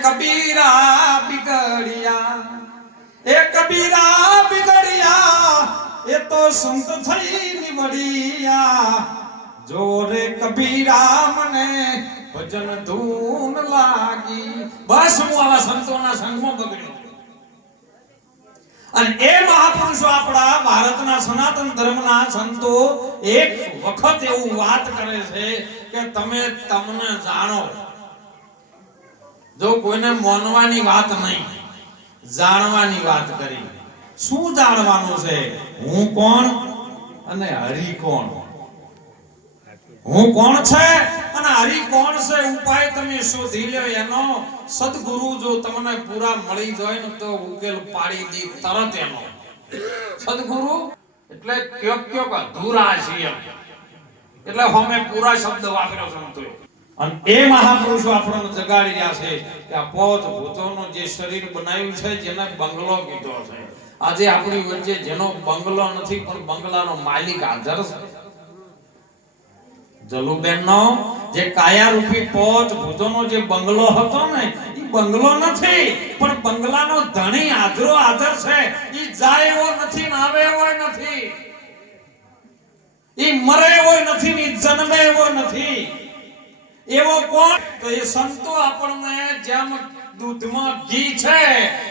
कबीरा बिगड़िया ए कबीरा बिगड़िया ये तो संत थई निवड़िया जो रे कबीरा मने भजन धून लागी बस हूँ आवा संतोना संगमो बगड्यो અને એ મહાપુરુષો આપણા ભારતના સનાતન ધર્મના સંતો એક વખત એવું વાત કરે છે કે તમે તમને જાણો જો કોઈને માનવાની વાત નહીં જાણવાની વાત કરી શું જાણવાનું છે હું કોણ અને હરિ કોણ હું કોણ છે અને હરિ કોણ છે ઉપાય તમે શોધી લ્યો એનો સદગુરુ જો તમને પૂરા મળી જાય ને તો ઉકેલ પાડી દી તરત એનો સદગુરુ એટલે ક્યો અધૂરા છે એટલે હમે પૂરા શબ્દ વાપર્યો સમજો અને એ મહાપુરુષો આપણને જગાડી રહ્યા છે કે આ પોત ભૂતોનું જે શરીર બનાવ્યું છે જેને બંગલો કીધો છે આજે આપણી વચ્ચે જેનો બંગલો નથી પણ બંગલાનો માલિક હાજર છે જલુબેન નો જે કાયા રૂપી પોત ભૂતોનો જે બંગલો હતો ને ઈ બંગલો નથી પણ બંગલાનો ધણી હાજરો હાજર છે ઈ જાય એવો નથી ને આવે એવો નથી ઈ મરે એવો નથી ને જન્મે એવો નથી એવો કોણ તો એ સંતો આપણને જેમ દૂધમાં ઘી છે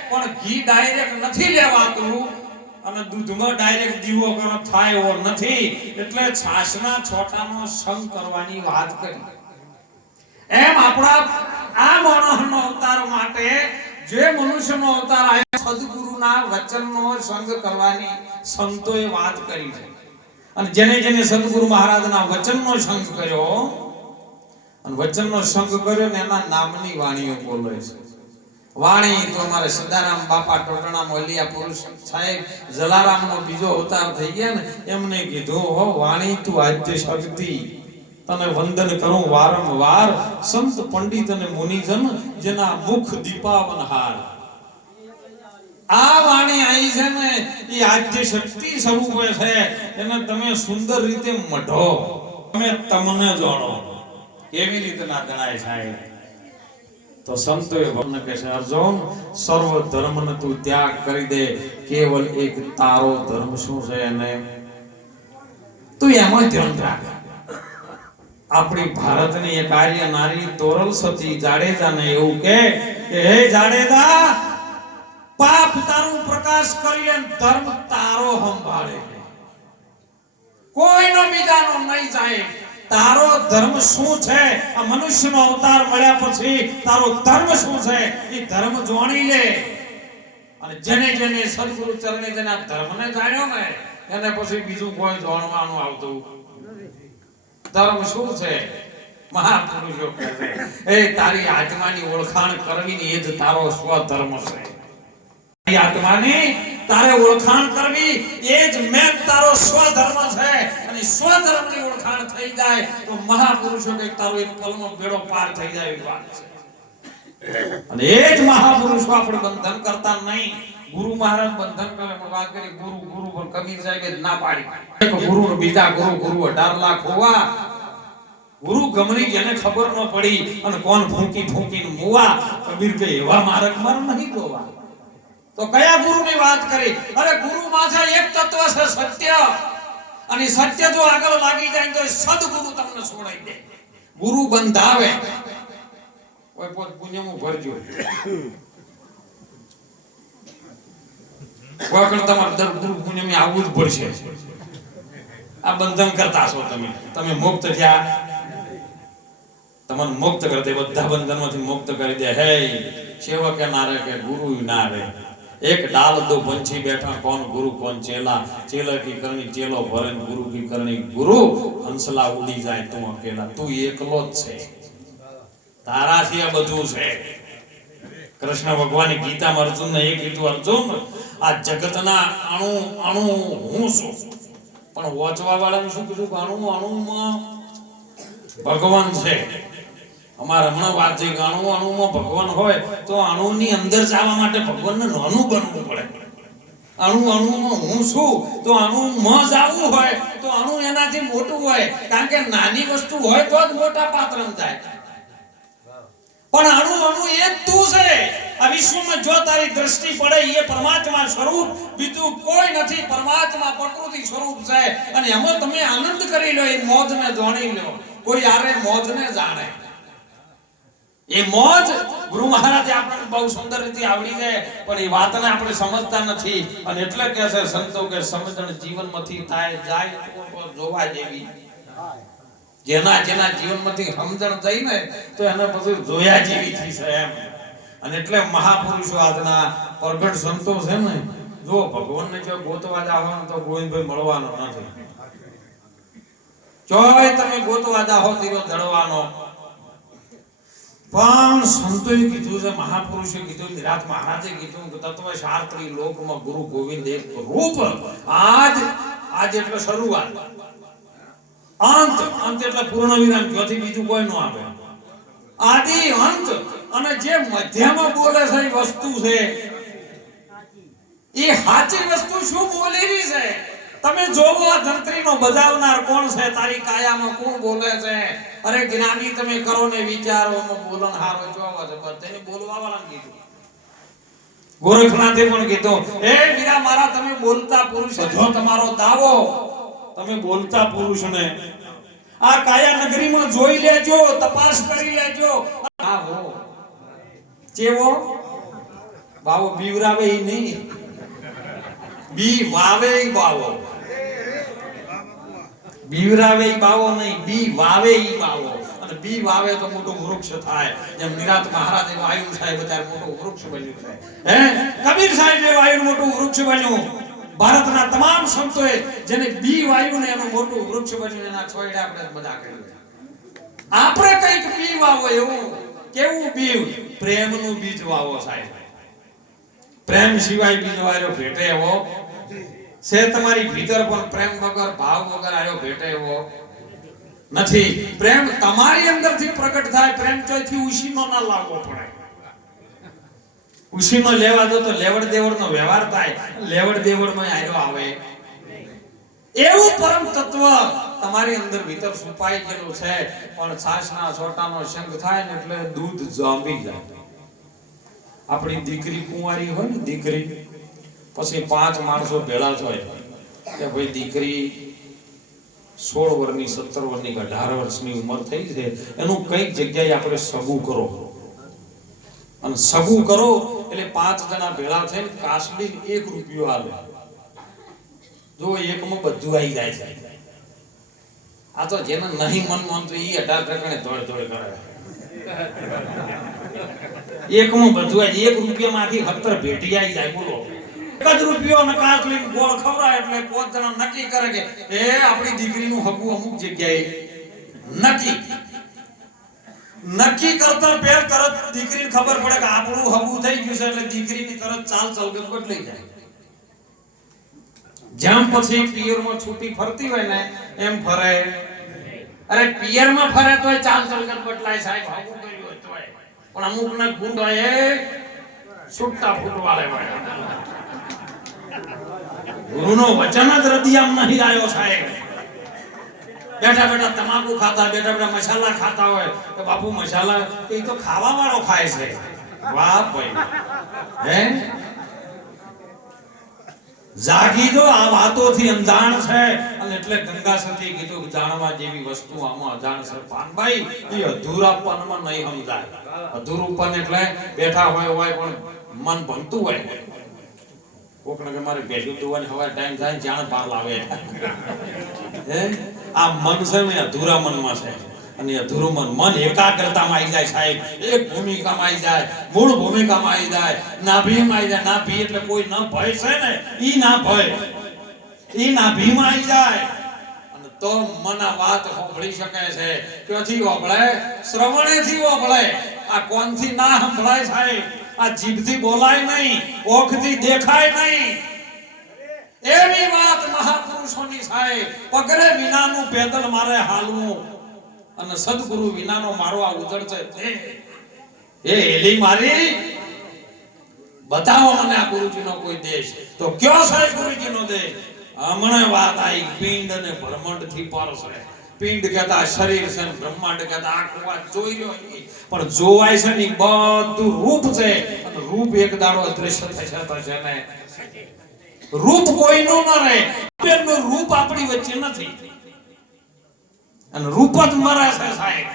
પણ ઘી ડાયરેક્ટ નથી લેવાતું અને દૂધમાં ડાયરેક્ટ દીવો કરો થાય એવો નથી એટલે છાશના છોટાનો સંગ કરવાની વાત કરી એમ આપણા આ માનવનો અવતાર માટે જે મનુષ્યનો અવતાર આયો સદગુરુના વચનનો સંગ કરવાની સંતોએ વાત કરી છે અને જેને જેને સદગુરુ મહારાજના વચનનો સંગ કર્યો અને વચનનો સંગ કર્યો ને એના નામની વાણીઓ બોલે છે વાણી તો અમારે સદારામ બાપા ટોટણા મોલિયા પુરુષ સાહેબ જલારામનો બીજો અવતાર થઈ ગયા ને એમને કીધું હો વાણી તું આદ્ય શક્તિ તને વંદન કરું વારંવાર સંત પંડિત અને મુનિજન જેના મુખ દીપાવન હાર આ વાણી આવી છે ને એ આદ્ય શક્તિ સ્વરૂપે છે એને તમે સુંદર રીતે મઢો તમે તમને જાણો કેવી રીતે ના જણાય સાહેબ તો સંતોએ ભગવાન કહે છે અર્જુન સર્વ ધર્મને તું ત્યાગ કરી દે કેવલ એક તારો ધર્મ શું છે અને તું એમાં ધ્યાન રાખ આપણી ભારતની એક આર્ય નારી તોરલ સતી જાડેજાને એવું કે હે જાડેજા પાપ તારું પ્રકાશ કરી લે ધર્મ તારો સંભાળે કોઈનો બીજાનો નહીં જાય તારો ધર્મ શું છે આ મનુષ્યનો અવતાર મળ્યા પછી તારો ધર્મ શું છે એ ધર્મ જાણી લે અને જેને જેને સદગુરુ ચરણે જેના ધર્મને જાણ્યો ને એને પછી બીજું કોઈ જાણવાનું આવતું ધર્મ શું છે મહાપુરુષો કહે છે એ તારી આત્માની ઓળખાણ કરવી એ જ તારો સ્વધર્મ છે તારી આત્માની તારે ઓળખાણ કરવી એ જ મેં તારો સ્વધર્મ છે અને સ્વધર્મની ઓળખાણ થઈ જાય તો મહાપુરુષો કે તારો એક પલનો બેડો પાર થઈ જાય એવી વાત છે અને એ જ મહાપુરુષો આપણે બંધન કરતા નહીં ગુરુ મહારાજ બંધન કરે પણ વાત કરી ગુરુ ગુરુ પર કબીર સાહેબે ના પાડી એક ગુરુ ને બીજા ગુરુ 18 લાખ હોવા ગુરુ ગમની જેને ખબર ન પડી અને કોણ ફૂંકી ફૂંકીને મુવા કબીર કે એવા માર્ગ માર નહીં જોવા તો કયા ગુરુની વાત કરી અરે ગુરુ માથે એક તત્વ છે સત્ય અને સત્ય જો આગળ લાગી જાય તો સદગુરુ તમને છોડાઈ દે ગુરુ બંધાવે કોઈ પોત પુણ્યમું ભરજો કોઈ તમારે દર ગુરુ પુણ્યમી આવવું જ પડશે આ બંધન કરતા છો તમે મુક્ત થયા તમને મુક્ત કરી દે બધા બંધનમાંથી મુક્ત કરી દે હે સેવકે ના રહે કે ગુરુ ના રહે एक डाल दो पंछी बैठा कौन गुरु कौन चेला चेला की करनी चेलो भरे गुरु की करनी गुरु हंसला उड़ी जाए तू अकेला तू एकलो ज छे तारा थी आ बधु छे कृष्ण भगवान गीता में अर्जुन ने एक कीधुं अर्जुन आ जगतना अणु अणु हूं छुं पण वोचवा वाळाने शुं कीधुं अणु अणु में भगवान छे અમાર હમણાં વાત છે કે અણુમાં ભગવાન હોય તો અણુની અંદર જવા માટે ભગવાનને નાનું બનવું પડે અણુમાં હું છું તો અણુમાં જાવું હોય તો અણુ એનાથી મોટું હોય કારણ કે નાની વસ્તુ હોય તો જ મોટા પાત્રમાં જાય પણ અણુ એ જ તું છે આ વિશ્વમાં જો તારી દ્રષ્ટિ પડે એ પરમાત્મા સ્વરૂપ, બીજું કોઈ નથી. પરમાત્મા પ્રકૃતિ સ્વરૂપ છે અને એમાં તમે આનંદ કરી લો, એ મોજને જાણી લો. કોઈ આરે મોજને જાણે એ મોજ ગુરુ મહારાજે આપણને બહુ સુંદર રીતે આવડી જાય, પણ એ વાતને આપણે સમજતા નથી. અને એટલે કહે છે સંતો કે સમજણ જીવનમાંથી થાય જાય તો જોવા જેવી. જેના જેના જીવનમાંથી સમજણ થઈ ને તો એને બધું જોયા જેવી થઈ છે એમ. અને એટલે મહાપુરુષો આજના પ્રગટ સંતો છે ને, જો ભગવાનને જો ગોતવા જાઓ તો ગોવિંદભાઈ મળવાનો નથી. જોય તમે ગોતવા જાઓ તીરો ધડવાનો. પણ સંતોએ કીધું છે, મહાપુરુષે કીધું, નિરાત મહારાજે કીધું કે તત્વશાસ્ત્રી લોકમાં ગુરુ ગોવિંદ એક રૂપ. આજ એટલે શરૂઆત, અંત એટલે પૂર્ણ વિરામ, ત્યાંથી બીજું કોઈ ન આવે. આદિ અંત. અને જે મધ્યમાં બોલે છે એ વસ્તુ છે, એ સાચી વસ્તુ શું બોલેલી છે તમે જોવો. આ તંત્રીનો બજાવનાર કોણ છે, તારી કાયામાં કોણ બોલે છે? અરે જ્ઞાની તમે કરો ને વિચારોમાં બોલન હારો જોવો છે, બધાને બોલવા વાળાને કીધું. ગોરખનાથે પણ કીધું, હે વીરા મારા, તમે બોલતા પુરુષ જો તમારો દાવો, તમે બોલતા પુરુષને આ કાયા નગરીમાં જોઈ લેજો, તપાસ કરી લેજો. આવો ચેવો બાવો બીવરાવે ઈ નહીં, બી વાવે ઈ બાવો. બીવરાવે ઈ બાવો નહીં, બી વાવે ઈ બાવો. અને બી વાવે તો મોટું વૃક્ષ થાય. જેમ નિરાત મહારાજે વાયુ સાહેબ અત્યારે મોટું વૃક્ષ બન્યું છે. હે કબીર સાહેબે વાયુ મોટું વૃક્ષ બન્યું. ભારતના તમામ સંતોએ જેને બી વાયુ ને એનું મોટું વૃક્ષ બન્યું, એના છોડ્યા આપણે મજા કરી. આપણે કઈક બી વાવો. એવું કેવું બીવ? પ્રેમનું બીજ વાવો સાહેબ. પ્રેમ સિવાય બીજો આયો ભેટે એવો છે તમારી ભીતર, પણ પ્રેમ વગર ભાવ વગર આયો ભેટે એવો નથી. પ્રેમ તમારી અંદરથી પ્રગટ થાય. પ્રેમ ચોથી ઉશીનો ના લાવવો પડે. ઉશીનો લેવા દો તો લેવડ દેવડનો વ્યવહાર થાય, લેવડ દેવડમાં આયો આવે. એવું પરમ તત્વ તમારી અંદર ભીતર છુપાઈ ગયેલું છે. પણ છાશના છોટાનો સંગ થાય ને એટલે દૂધ જામી જાય. આપણી દીકરી કુંવારી હોય ને, દીકરી પછી 5 માણસો ભેળા થાય કે ભાઈ દીકરી 16 વર્ષની, 17 વર્ષની, 18 વર્ષની ઉંમર થઈ છે, એનું કઈક જગ્યાએ આપણે સગું કરો. અને સગું કરો એટલે 5 જણા ભેળા થઈને કાસડી 1 રૂપિયો આલે. જો એકમાં બધું આવી જાય છે. આ તો જેને નહીં મન માનતું એ 18 દોડ દોડ કરે. એકમાં બધું આવી, 1 રૂપિયામાંથી 17 ભેટી આવી જાય. બોલો, 1 રૂપિયો અને કાસડી ગોળ ખવડાય એટલે 5 જણા નક્કી કરે કે એ આપણી દીકરીનું હગું અમુક જગ્યાએ નક્કી કરતા પહેલ તરત દીકરીને ખબર પડે કે આપણું હગું થઈ ગયું છે, એટલે દીકરીની તરત ચાલ ચલગમ બદલાઈ જાય. જેમ પછી પિયરમાં છૂટી ફરતી હોય ને એમ ફરે. અરે પિયરમાં ફરે તોય ચાલ ચલગમ બદલાય સાહેબ, હગું કર્યું હોય તોય. પણ અમુક ના ગુંડ હોય એ છૂટા ફૂટવાળે હોય. ગુરુનો વચન જ હૃદયમાં નહીં આવ્યો સાહેબ. બેઠા બેઠા તમાકુ ખાતા, બેઠા બેઠા મસાલા ખાતા હોય તો બાપુ મસાલા એ તો ખાવા વાળો ખાય છે. વાહ ભાઈ, હે જાગી દો, આ વાતોથી અંજાણ છે. અને એટલે ગંગા સતી કીધું કે જાણવા જેવી વસ્તુ આમાં અજાણ છે. પાનભાઈ એ અધૂરાપનમાં નહીં સમજાય. અધૂરુપન એટલે બેઠા હોય પણ મન ભમતું હોય. કોકને કે મારે ભેગું દોવાની હવા ટાઈમ થાય જાણ પાર લાવે. હે આ મન છે ને અધૂરા મનમાં છે. અને અધૂરું મન એકાગ્રતામાં આવી જાય સાહેબ. એક ભૂમિકામાં આવી જાય, મૂળ ભૂમિકામાં આવી જાય, નાભીમાં આવી જાય. નાભી એટલે કોઈ ન ભય છે ને, ઈ ના ભય, ઈ નાભીમાં આવી જાય. અને તો મન આ વાત સાંભળી શકે છે. ક્યાંથી સાંભળે? શ્રવણેથી સાંભળે. આ કોણથી ના સંભળાય સાહેબ. આ જીભથી બોલાય નહીં, ઓખથી દેખાય નહીં. એવી વાત મહાપુરુષોની સાહેબ. પગરે વિનાનું પેદલ મારે હાલવું અને સદગુરુ વિનાનો મારો આ ઉજળ છે. એ હેલી મારી બતાવો મને આ ગુરુજીનો કોઈ દેશ. તો કયો સાહેબ ગુરુજીનો દેશ? હમણાં વાત આવી પિંડ અને બ્રહ્માંડ થી પર છે. પિંડ કહેતા શરીર છે, બ્રહ્માંડ કહેતા આખું વાત જોઈ રહ્યો પણ જોવાય છે ને બધું રૂપ છે અને રૂપ એક દાડો અદ્રશ્ય થશે ને રૂપ કોઈનું ન રહે. બેનનું રૂપ આપણી વચ્ચે નથી અને રૂપ જ મરે છે સાહેબ.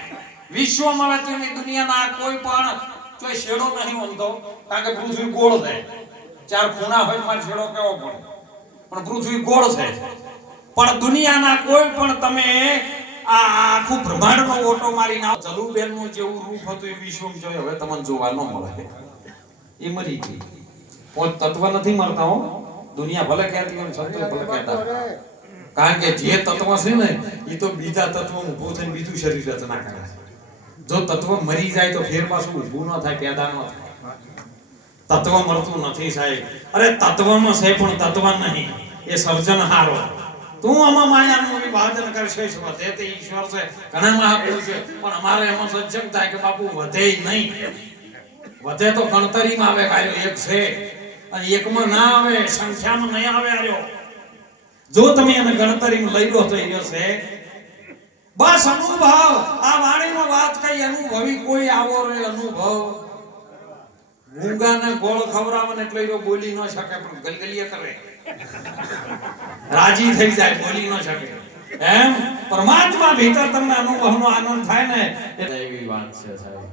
વિશ્વમાં વચ્ચેની દુનિયાના કોઈ પણ કોઈ શેડો નહીં બનતો કારણ કે પૃથ્વી ગોળ છે. ચાર ખૂણા હોય મારે શેડો કેવો પડે પણ પૃથ્વી ગોળ છે. પણ દુનિયાના કોઈ પણ તમે આ આખું બ્રહ્માંડનો ઓટો મારીને આવો જલુબેનનું જેવું રૂપ હતું એ વિશ્વમાં જોઈ હવે તમને જોવા ન મળે. એ મરી ગઈ. કોઈ તત્વ નથી મરતા હો. દુનિયા ભલે કહેતી હોય સત્ય ભલે કહેતા કારણ કે જે તત્વ છે ને એ તો બીજા તત્વ ઊભું થઈને બીજું શરીર રચના કરે. જો તત્વ મરી જાય તો ફેર પાછું ઊભું ન થાય, પેદા ન થાય. તત્વ મરતું નથી સાહેબ. અરે તત્વમાં છે પણ તત્વ નહીં, એ સર્જનહારો. તું આમાં માયાનું વિભાજન કરશે વધે તે ઈશ્વર છે. ઘણા મહાપુરુષ છે પણ અમારે એમાં સજ્જન થાય કે બાપુ વધે નહીં. વધે તો ગણતરીમાં આવે કાર્યો એક છે અને એકમાં ના આવે, સંખ્યામાં નહીં આવે. આર્યો જો તમે એને ગણતરીમાં લઈ લો તો એ છે બસ અનુભવ. આ વાણીમાં વાત કઈ અનુભવી કોઈ આવો રે અનુભવ. મૂંગાને ગોળ ખવડાવે એટલે એ બોલી ન શકે પણ ગલગલિયા કરે, રાજી થઈ જાય, બોલી ન શકે. એમ પરમાત્મા ભીતર તમને અનુભવનો આનંદ થાય ને એવી વાત છે સાહેબ.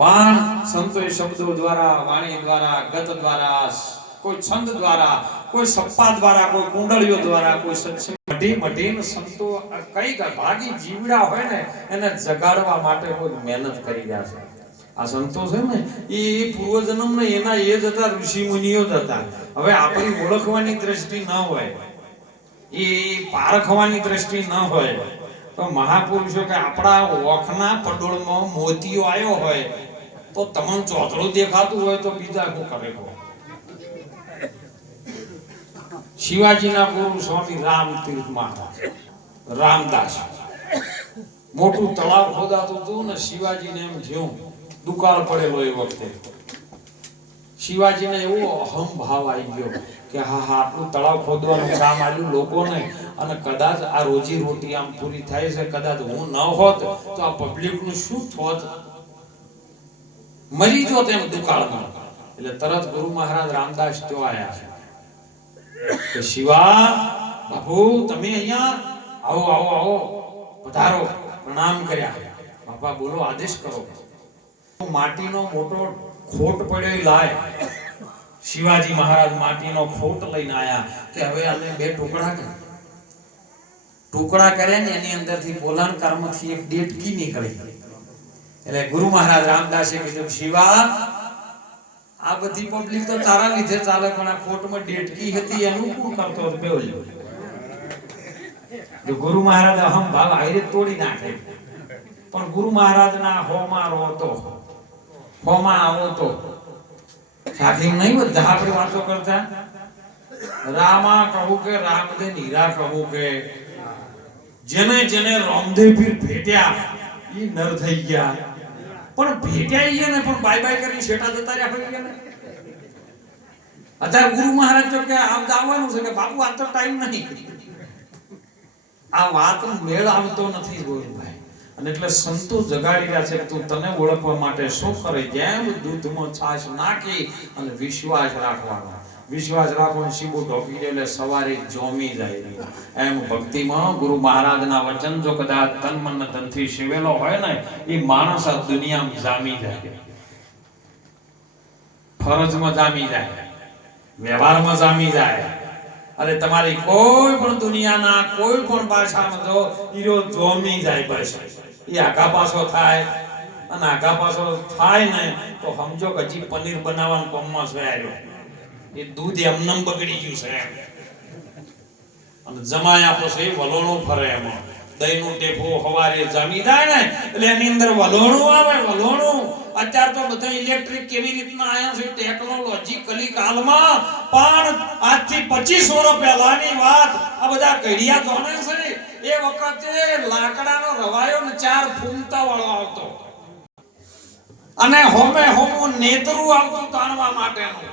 પણ સંતોએ શબ્દો દ્વારા, વાણી દ્વારા, ગત દ્વારા, કોઈ છંદ દ્વારા, કોઈ સપ્પા દ્વારા, કોઈ કુંડળીઓ દ્વારા, કોઈ સત્સંગ મઢીને સંતો કઈ ભાગી જીવડા હોય ને એને જગાડવા માટે કોઈ મહેનત કરી રહ્યા છે. આ સંતો છે ને એ પૂર્વજન્મ ને એના એ જ હતા, ઋષિ મુનિઓ જ હતા. હવે આપણી ઓળખવાની દ્રષ્ટિ ન હોય, એ પારખવાની દ્રષ્ટિ ન હોય તો મહાપુરુષો કે આપણા ઓખના પડોળમાં મોતીઓ આવ્યો હોય તો તમને ચોથડું દેખાતું હોય તો બીજા શું કરે. શિવાજીના ગુરુ સ્વામી રામતીર્થ મહારાજ રામદાસ મોટું તળાવ ખોદાતું હતું ને શિવાજીને એમ થયું દુકાળ પડેલો એ વખતે શિવાજીને એવો અહમ ભાવ આવી ગયો કે હા આટલું તળાવ ખોદવાનું કામ આવ્યું લોકોને અને કદાચ આ રોજી રોટી આમ પૂરી થાય છે, કદાચ હું ન હોત તો આ પબ્લિક નું શું થોત, મરી જો તેમ દુકાળમાં. એટલે તરત ગુરુ મહારાજ રામદાસ તો આયા કે શિવા બાપુ તમે અહીંયા આવો આવો આવો પધારો. પ્રણામ કર્યા. બાપા બોલો આદેશ કરો. માટીનો મોટો ખોટ પડ્યો લાય. શિવાજી મહારાજ માટીનો ખોટ લઈને આયા કે હવે આને બે ટુકડા કર્યા ને એની અંદરથી બોલાણ કર્મથી એક ડેટકી નીકળી. એટલે ગુરુ મહારાજ રામદાસે કીધું શિવા આ બધી પબ્લિક તો તારા લીધે ચાલે પણ આ ખોટમાં ડેટકી હતી એનું કોણ કરતો હતો બેવલ્યો. જો ગુરુ મહારાજ અહમ ભાવ આયરે તોડી નાખે પણ ગુરુ મહારાજના હોમાં રોતો હોમાં આવો તો સાથી નહીં બધા આપણે વાતો કરતા. રામા કહું કે રામદે નીરા કહું કે જેને જેને રામદેવ પીર ભેટ્યા ઈ નર થઈ ગયા પણ ભેટ્યા ઈ ને પણ બાય બાય કરીને શેટા જતા રહ્યા હોય ને. અત્યારે ગુરુ મહારાજ તો કે આમ આવવાનું છે કે બાપુ આ તો ટાઈમ નહીં. આ વાત મેળ આવતો નથી ગોવિંદભાઈ. અને એટલે સંતો જગાડી રહ્યા છે કે તું તને ઓળખવા માટે શું કરે. જેમ દૂધમાં છાશ નાખી અને વિશ્વાસ રાખવાનો. વિશ્વાસ રાખવાનો શીબો ઢોકી દે એટલે સવારે જોમી જાય. એમ ભક્તિમાં ગુરુ મહારાજના વચન જો કદાચ તન મન ધનથી સેવેલો હોય ને એ માણસ આ દુનિયામાં જામી જાય, ફરજમાં જામી જાય, વ્યવહારમાં જામી જાય. અરે તમારી કોઈ પણ દુનિયાના કોઈ પણ ભાષામાં જો ઈરો જોમી જાય બસ એ આગા પાછો થાય અને આગા પાછો થાય ને તો સમજો કે હજી પનીર બનાવવાનું કોમમાં છે આવ્યો. એ દૂધ એમનેમ બગડી ગયું છે અને જમાયા પછી વલોણું ફરે. એમાં દહીંનું ટેપો હવારે જામી જાય ને એટલે એની અંદર વલોણું આવે. વલોણું અત્યારે તો બધા ઇલેક્ટ્રિક કેવી રીતના આયા છે ટેકનોલોજી કલિકાલમાં. પણ આજથી 25 વર્ષ પહેલાની વાત આ બધા ઘડિયા જોને છે એ વખતે લાકડાનો રવાયો ને 4 ફૂમતા વાળો આવતો અને હોમે હોમું નેતરું આવતું તાણવા માટેનું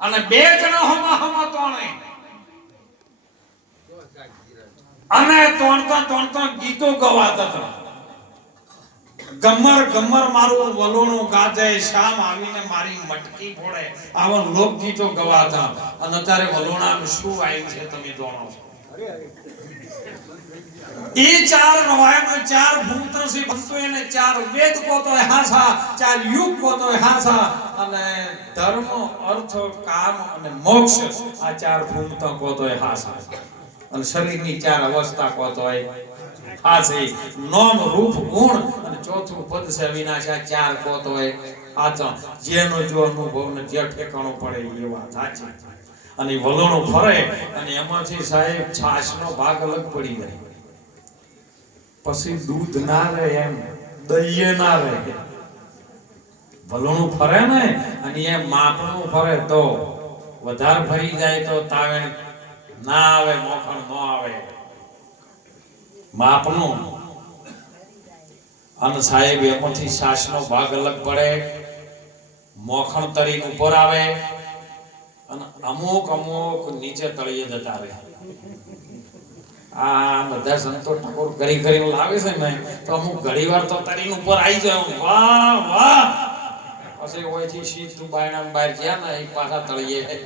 અને 2 જણા હોમા હોમા તોણે અને તોણતા ગીતો ગવાતા હતા. ગમર ગમર મારું વલોણું ગાજે, શામ આવીને મારી મટકી ફોડે, આવા લોકગીતો ગવાતા. અને અત્યારે વલોણાનું શું આવ્યું છે તમે જાણો છો? એ ચાર રવાયણ, ચાર ભૂતરસી બનતો એને ચાર વેદ કોતો હાસા, ચાર યુગ કોતો હાસા, અને ધર્મ, અર્થ, કામ અને મોક્ષ આ ચાર ભૂમતા કોતો હાસા. અને શરીરની ચાર અવસ્થા કોતો હાસી, નામ, રૂપ, ગુણ અને ચોથું પદ છે વિનાશ. આ ચાર કોતો હાચા. જેનો જો અનુભવ ને જે ઠેકાણો પડે એ વાત સાચી. અને વલોણું ફરે અને એમાંથી સાહેબ છાશનો ભાગ અલગ પડી જાય. પછી દૂધ ના રહે, એમ દહીં ના રહે. વલોણું ફરે ને અને એ માપનું ફરે તો વધારે ફરી જાય તો તાવેણ ના આવે, મોખણ ન આવે. માપનું અને સાહેબ એમાંથી છાશનો ભાગ અલગ પડે, મોખણ તરીને ઉપર આવે અને અમુક અમુક નીચે તળિયે જતા રહે. આ બધા સંતો ઠાકોર કરી કરીને લાવે છે ને તો અમુક ઘડીવાર તો તરીને ઉપર આવી જાય. વાહ વાહ. પછી ઓયથી સીધું બાયણા બહાર ગયા ને એ પાછા તળિયે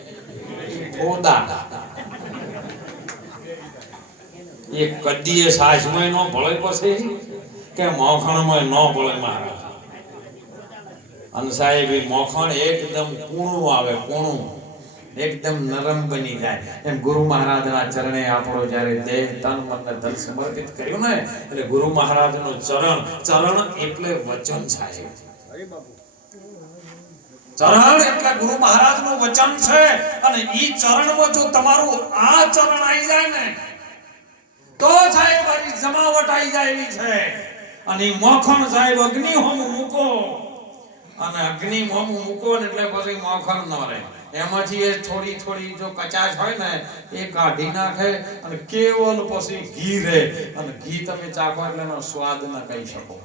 ખોદા. એ કદીએ સાસમાં ન ભળે પછી કે મોખણમાં ન ભળે મહારાજ. અને સાહેબ એ મોખણ એકદમ કૂણું આવે, કૂણું એકદમ નરમ બની જાય. એમ ગુરુ મહારાજના ચરણે આપણો જ્યારે દેહ, તન, મન ને ધન સમર્પિત કર્યું ને એટલે ગુરુ મહારાજનું ચરણ, ચરણ એટલે વચન સાહેબ. ચરણ એટલે ગુરુ મહારાજનું વચન છે. અને ઈ ચરણમાં જો તમારું આ ચરણ આવી જાય ને તો સાહેબ આની જમાવટ આવી જાય એવી છે. અને મોખણ સાહેબ અગ્નિ હોમ મૂકો, અને અગ્નિ હોમ મૂકો ને એટલે પછી મોખણ ન રહે. એમાંથી એ થોડી થોડી જો કચાશ હોય ને એ કાઢી નાખે અને કેવલ પછી ઘી રહે. અને ઘી તમે ચાખો એટલે એનો સ્વાદ ન કહી શકો.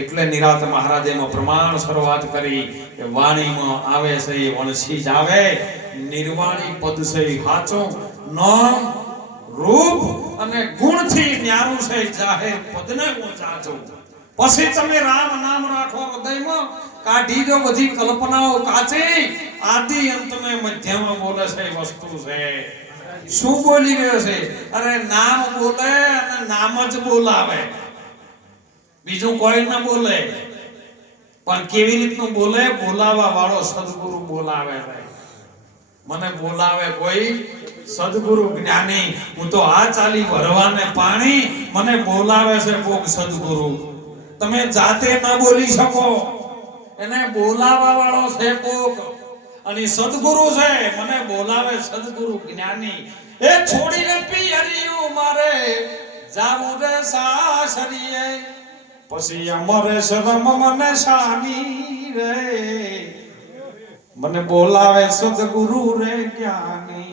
એટલે નિરાત મહારાજે એનો પ્રમાણ શરૂઆત કરી કે વાણીમાં આવે છે એ વણસી જ આવે, નિર્વાણી પદ છે હાચું, નામ, રૂપ અને ગુણથી ન્યારું છે જાહેર પદને હું ચાચું. પછી તમે રામ નામ રાખો હૃદયમાં, કાઢી દો બધી કલ્પનાઓ કાચી. આદિ અંતમે મધ્યમાં બોલે છે વસ્તુ છે. શું બોલી રહ્યો છે? અરે નામ બોલે અને નામ જ બોલાવે, બીજું કોઈ ના બોલે. પણ કેવી રીતનું બોલે? બોલાવા વાળો સદગુરુ બોલાવે છે. મને બોલાવે કોઈ સદગુરુ જ્ઞાની. હું તો આ ચાલી ભરવાને પાણી, મને બોલાવે છે કોક સદગુરુ. તમે જાતે ન બોલી શકો, એને બોલાવા વાળો છે કોક. અને સદગુરુ છે, મને બોલાવે સદગુરુ જ્ઞાની. એ છોડીને પિયરિયું મારે જાવું રે સાસરીએ, પછી અમારે શરમ મને શાની રે. મને બોલાવે સદગુરુ રે જ્ઞાની.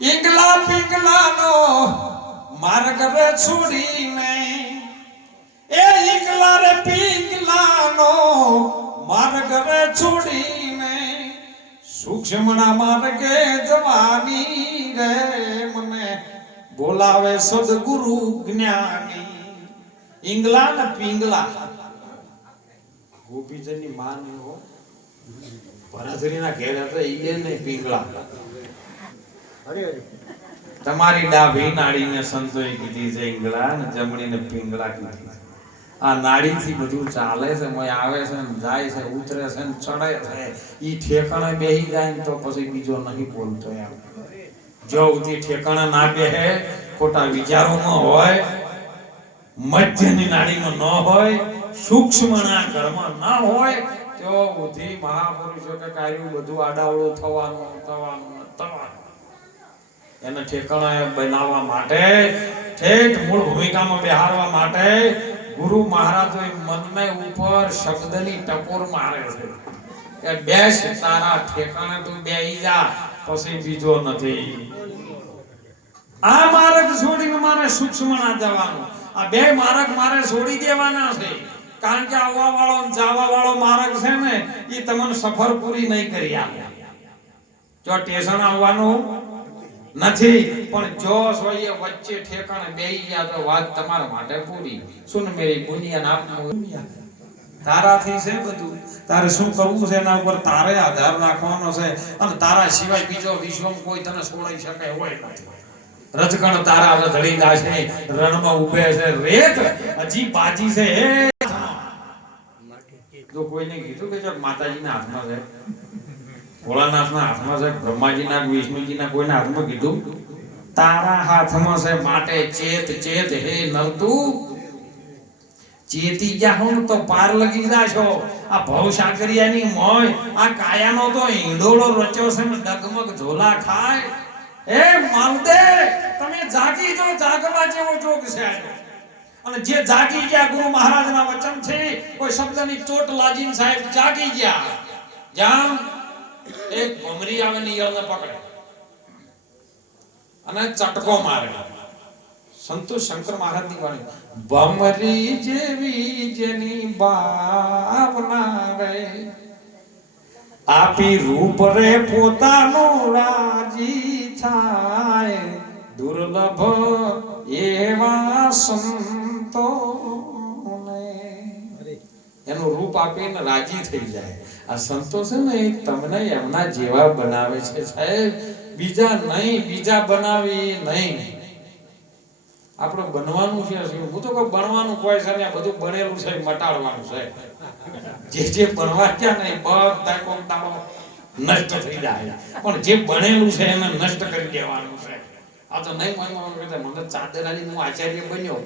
ઈંગલા પિંગલાનો માર્ગ રે છોડીને, એ ઈંગલા રે પિંગલાનો માર્ગ રે છોડીને, સૂક્ષ્મના માર્ગે જવાની રે. મને બોલાવે સદગુરુ જ્ઞાની. ઈંગલા ને પિંગલા, ગોપીજનની માં ને હો ભરાધરીના ઘેર હતા ઈ ને પિંગલા. તમારી ડાભી નાડીને સંતોએ કીધી છે ઈંગલા, ને જમણીને પિંગલા કીધી. આ નાડીથી બધું ચાલે છે, મોય આવે છે ને જાય છે, ઉતરે છે ને ચડે છે. ઈ ઠેકાણે બેહી જાય ને તો પછી બીજો નહીં બોલતો. એમ જો ઉધી ઠેકાણે ના બેહે, ખોટા વિચારોમાં હોય, મધ્યની નાડીમાં ન હોય, સૂક્ષ્મના ઘરમાં ના હોય, તો ઉધી મહાપુરુષો કે કાર્યું બધું આડાવડું થવાનું થવાનું થવાનું. એને ઠેકાણે બનાવવા માટે, ઠેઠ મૂળ ભૂમિકામાં બેહારવા માટે ગુરુ મહારાજો મનને ઉપર શબ્દની ટકોર મારે છે કે બેસ, તારા ઠેકાણે તું બેહી જા, પછી બીજો નથી. આ માર્ગ છોડીને મારે સૂક્ષ્મના જવાનું. આ બે માર્ગ મારે છોડી દેવાના છે. કારણ કે આવવા વાળો જવા વાળો માર્ગ છે ને એ તમને સફર પૂરી નહીં કરી આપે. જો સ્ટેશન આવવાનું નથી, પણ જો સોઈએ વચ્ચે ઠેકાણે બેહી ગયા તો વાત તમારા માટે પૂરી. સુન મેરી બુનિયાન આપનું તારાથી છે બધું. તારે શું કરવું છે એના ઉપર તારે આધાર રાખવાનો છે, અને તારા સિવાય બીજો વિશ્વમાં કોઈ તને છોડાઈ શકે હોય નથી. રજકણ તારા રધડી દાશે રણમાં ઊભે છે રેત હજી બાજી છે. હે જો કોઈને કીધું કે માતાજીના હાથમાં છે, ભોળાનાથના હાથમાં છે, બ્રહ્માજીના વિષ્ણુજીના કોઈના હાથમાં કીધું? તારા હાથમાં છે. માટે ચેત ચેત હે નરતું, ચેતી જા હું તો પાર લગી જાશો. આ ભવસાગરિયાની મોય આ કાયાનો તો ઈંડોળો રચ્યો છે ને ડગમગ ઝોલા ખાય. એ માલદે તમે જાગી જો, જાગવા જેવો જોગ છે. અને જે જાગી ગયા ગુરુ મહારાજના વચન છે, કોઈ શબ્દની ચોટ લાજીને સાહેબ જાગી ગયા. જામ એક ભમરી આવે ને ઈયળને પકડે અને ચટકો મારે. સંતોષ શંકર મહારાજની વાણી, ભમરી જેવી જેની ભાવના રે, આપી રૂપ રે પોતાનો રાજી થાય. દુર્લભ એવા સંતો એનું રૂપ આપીને રાજી થઈ જાય. આ સંતો છે ને એ તમને એમના જેવા બનાવે છે સાહેબ, બીજા નહીં, બીજા બનાવી નહીં. આપણે બનવાનું છે. હું તો કોઈ બનવાનું કોઈ છે ને, બધું બનેલું છે મટાડવાનું છે. જે બનવા ક્યાં નહીં બધા કોમ તાળો નષ્ટ થઈ જાય, પણ જે બનેલું છે એને નષ્ટ કરી દેવાનું છે. આ તો નહીં માનવાનું કે મને ચાદરાજી હું આચાર્ય બન્યો